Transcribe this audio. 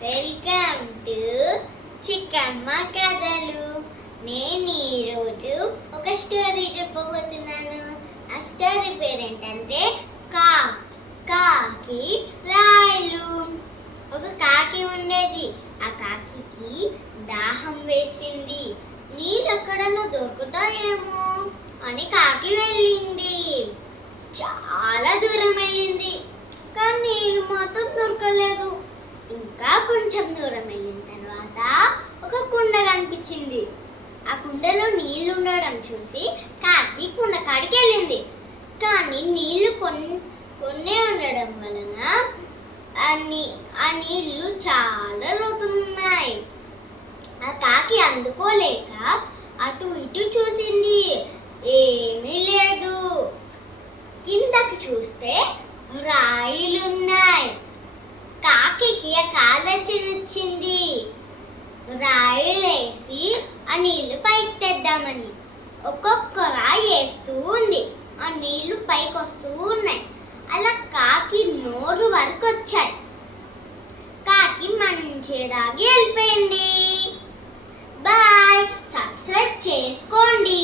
Welcome to చిక్కమ్మ కథలు. నేను ఈరోజు ఒక స్టోరీ చెప్పబోతున్నాను. ఆ స్టోరీ పేరేంటంటే కాకి రాయలు. ఒక కాకి ఉండేది. ఆ కాకి దాహం వేసింది. నీళ్ళు ఎక్కడన్నా దొరుకుతాయేమో అని కాకి వెళ్ళింది. చాలా దూరం వెళ్ళింది, కానీ నీళ్ళు మాత్రం దొరకలేదు. ఇంకా కొంచెం దూరం వెళ్ళిన తర్వాత ఒక కుండ కనిపించింది. ఆ కుండలో నీళ్లు ఉండడం చూసి కాకి కుండ కాడికి వెళ్ళింది. కానీ నీళ్లు కొన్నే ఉండడం వలన ఆ నీళ్లు చాలా లోతున్నాయి. ఆ కాకి అందుకోలేక అటు ఇటు చూసింది. ఏమీ లేదు. కిందకి చూస్తే రాయిలున్నాయి. కాకికి ఆలోచన వచ్చింది. రాయిలేసి ఆ నీళ్లు పైకి తెద్దామని ఒక్కొక్క రాయి వేస్తూ ఉంది. ఆ నీళ్లు పైకి వస్తూ ఉన్నాయి. అలా కాకి నోరు వరకు వచ్చాయి. కాకి మంచిదాగి వెళ్ళిపోయింది. బాయ్. సబ్స్క్రైబ్ చేసుకోండి.